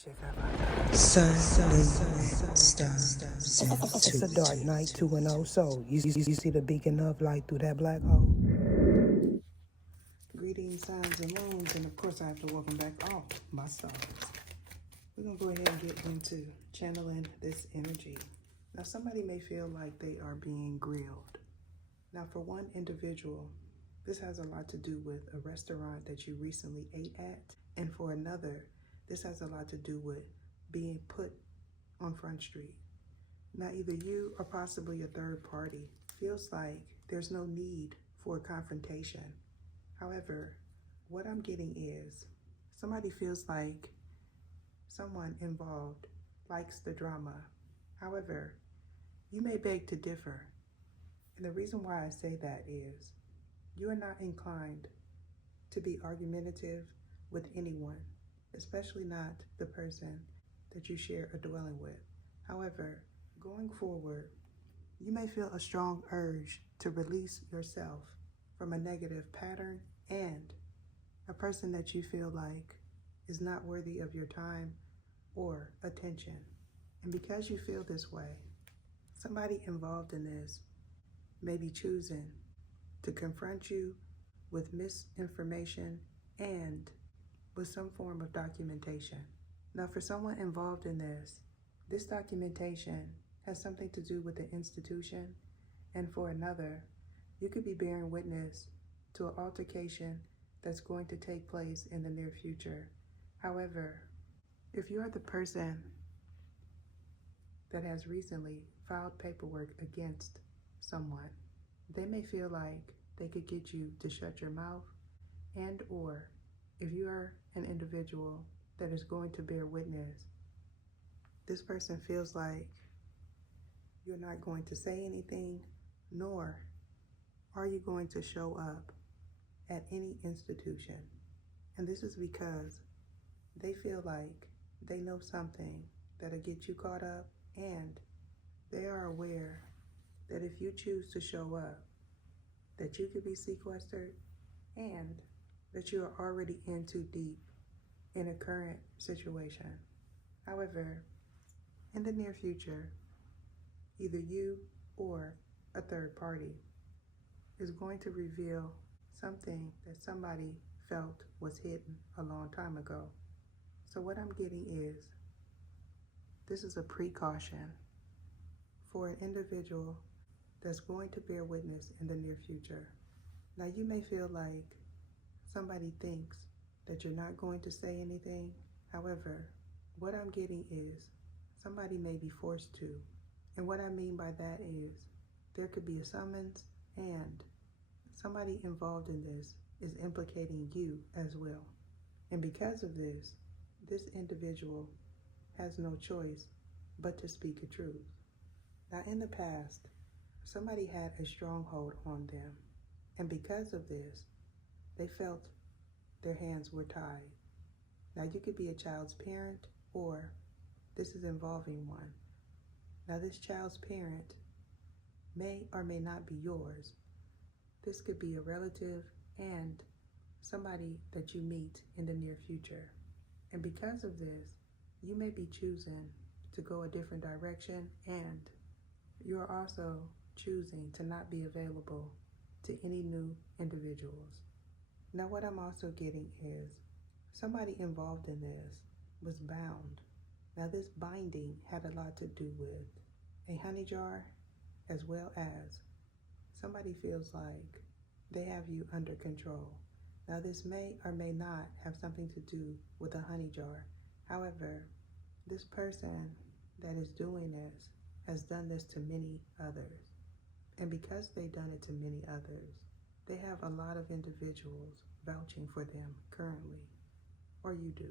Sun, moon, stars, It's a dark night, 2-0. So, you see the beacon of light through that black hole? Greetings, signs and moons, and of course I have to welcome back all my stars. We're going to go ahead and get into channeling this energy. Now, somebody may feel like they are being grilled. Now, for one individual, this has a lot to do with a restaurant that you recently ate at. And for another, this has a lot to do with being put on Front Street. Now, either you or possibly a third party feels like there's no need for a confrontation. However, what I'm getting is somebody feels like someone involved likes the drama. However, you may beg to differ. And the reason why I say that is you are not inclined to be argumentative with anyone, especially not the person that you share a dwelling with. However, going forward, you may feel a strong urge to release yourself from a negative pattern and a person that you feel like is not worthy of your time or attention. And because you feel this way, somebody involved in this may be choosing to confront you with misinformation and with some form of documentation. Now, for someone involved in this documentation has something to do with the institution, and for another, you could be bearing witness to an altercation that's going to take place in the near future. However, if you are the person that has recently filed paperwork against someone, they may feel like they could get you to shut your mouth, and or if you are an individual that is going to bear witness, this person feels like you're not going to say anything, nor are you going to show up at any institution. And this is because they feel like they know something that'll get you caught up, and they are aware that if you choose to show up, that you could be sequestered and that you are already in too deep in a current situation. However, in the near future, either you or a third party is going to reveal something that somebody felt was hidden a long time ago. So what I'm getting is, this is a precaution for an individual that's going to bear witness in the near future. Now, you may feel like somebody thinks that you're not going to say anything. However, what I'm getting is somebody may be forced to. And what I mean by that is there could be a summons, and somebody involved in this is implicating you as well. And because of this individual has no choice but to speak a truth. Now, in the past, somebody had a stronghold on them, and because of this, they felt their hands were tied. Now, you could be a child's parent, or this is involving one. Now, this child's parent may or may not be yours. This could be a relative and somebody that you meet in the near future. And because of this, you may be choosing to go a different direction, and you're also choosing to not be available to any new individuals. Now, what I'm also getting is somebody involved in this was bound. Now, this binding had a lot to do with a honey jar, as well as somebody feels like they have you under control. Now, this may or may not have something to do with a honey jar. However, this person that is doing this has done this to many others. And because they've done it to many others, they have a lot of individuals vouching for them currently, or you do.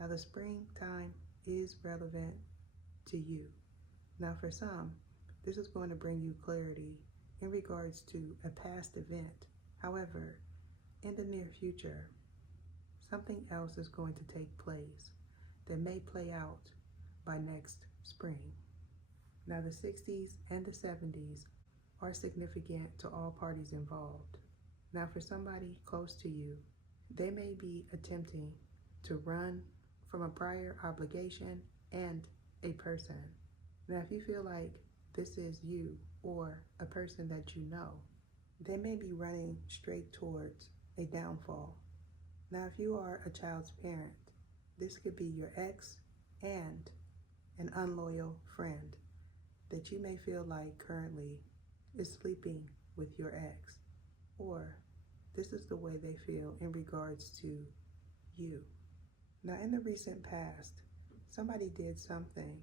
Now, the springtime is relevant to you. Now, for some, this is going to bring you clarity in regards to a past event. However, in the near future, something else is going to take place that may play out by next spring. Now, the 60s and the 70s are significant to all parties involved. Now, for somebody close to you, they may be attempting to run from a prior obligation and a person. Now, if you feel like this is you or a person that you know, they may be running straight towards a downfall. Now, if you are a child's parent, this could be your ex and an unloyal friend that you may feel like currently is sleeping with your ex, or this is the way they feel in regards to you. Now, in the recent past, somebody did something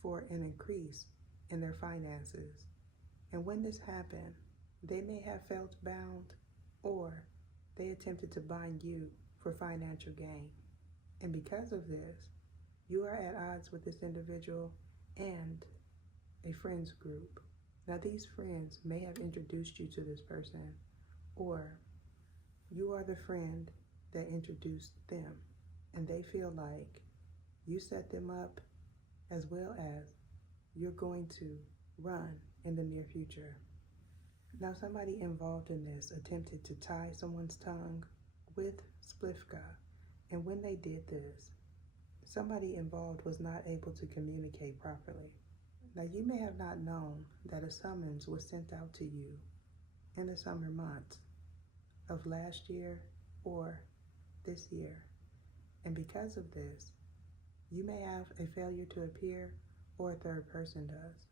for an increase in their finances, and when this happened, they may have felt bound, or they attempted to bind you for financial gain. And because of this, you are at odds with this individual and a friends group. Now, these friends may have introduced you to this person, or you are the friend that introduced them, and they feel like you set them up, as well as you're going to run in the near future. Now, somebody involved in this attempted to tie someone's tongue with splifka, and when they did this, somebody involved was not able to communicate properly. Now, you may have not known that a summons was sent out to you in the summer months of last year or this year, and because of this, you may have a failure to appear, or a third person does.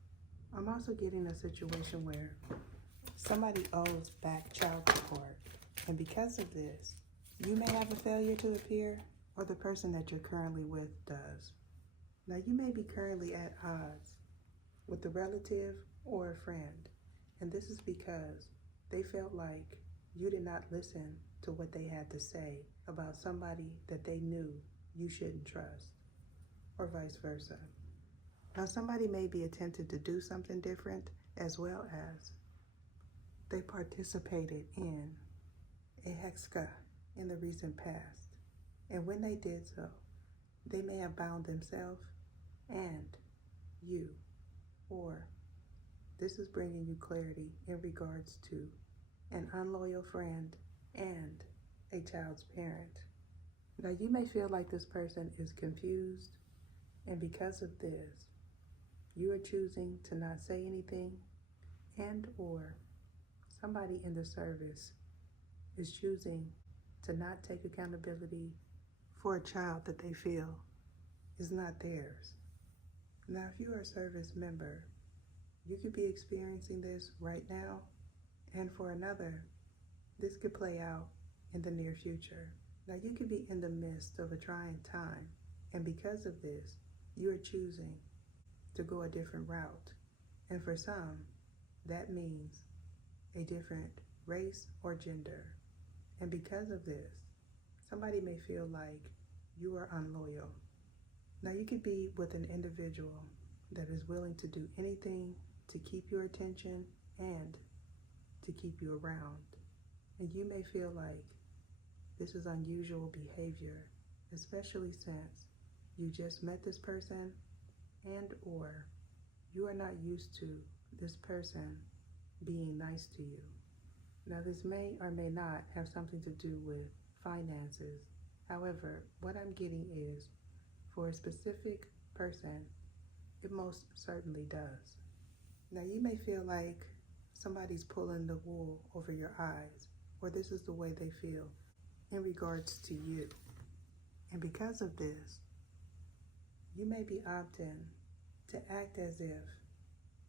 I'm also getting a situation where somebody owes back child support, and because of this, you may have a failure to appear, or the person that you're currently with does. Now, you may be currently at odds with a relative or a friend, and this is because they felt like you did not listen to what they had to say about somebody that they knew you shouldn't trust, or vice versa. Now, somebody may be attempting to do something different, as well as they participated in a hexka in the recent past. And when they did so, they may have bound themselves and you, or this is bringing you clarity in regards to an unloyal friend and a child's parent. Now, you may feel like this person is confused, and because of this, you are choosing to not say anything, and or somebody in the service is choosing to not take accountability for a child that they feel is not theirs. Now, if you are a service member, you could be experiencing this right now, and for another, this could play out in the near future. Now, you could be in the midst of a trying time, and because of this, you are choosing to go a different route. And for some, that means a different race or gender. And because of this, somebody may feel like you are unloyal. Now, you could be with an individual that is willing to do anything to keep your attention and to keep you around. And you may feel like this is unusual behavior, especially since you just met this person, and or you are not used to this person being nice to you. Now, this may or may not have something to do with finances. However, what I'm getting is, for a specific person, it most certainly does. Now, you may feel like somebody's pulling the wool over your eyes, or this is the way they feel in regards to you. And because of this, you may be opting to act as if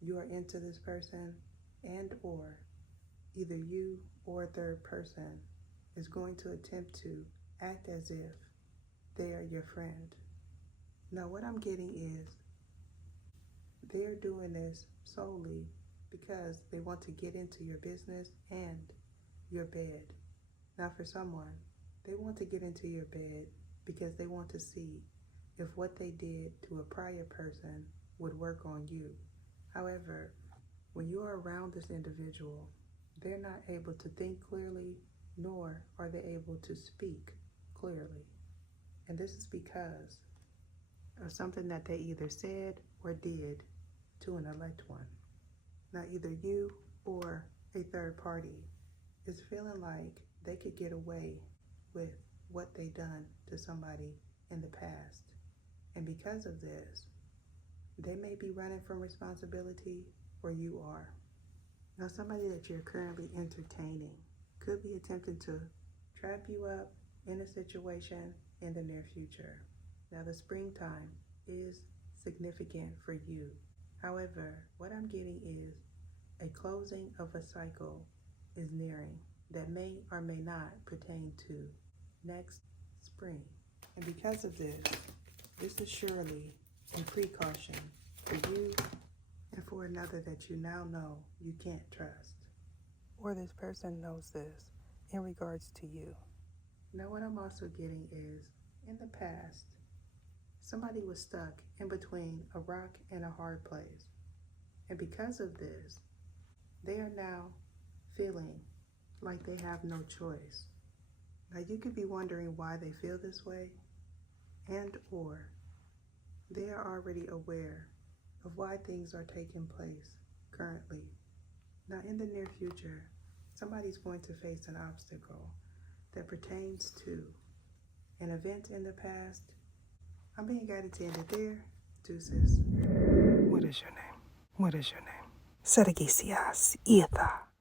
you are into this person, and or either you or a third person is going to attempt to act as if they are your friend. Now, what I'm getting is they're doing this solely because they want to get into your business and your bed. Now, for someone, they want to get into your bed because they want to see if what they did to a prior person would work on you. However, when you are around this individual, they're not able to think clearly, nor are they able to speak clearly. And this is because of something that they either said or did to an elect one. Now, either you or a third party is feeling like they could get away with what they done to somebody in the past. And because of this, they may be running from responsibility, or you are. Now, somebody that you're currently entertaining could be attempting to trap you up in a situation in the near future. Now, the springtime is significant for you. However, what I'm getting is a closing of a cycle is nearing that may or may not pertain to next spring. And because of this is surely a precaution for you and for another that you now know you can't trust. Or this person knows this in regards to you. Now, what I'm also getting is, in the past, somebody was stuck in between a rock and a hard place. And because of this, they are now feeling like they have no choice. Now, you could be wondering why they feel this way, and or they are already aware of why things are taking place currently. Now, in the near future, somebody's going to face an obstacle that pertains to an event in the past. I'm being guided to end it there. Deuces. What is your name? What is your name? Sergisias Etha.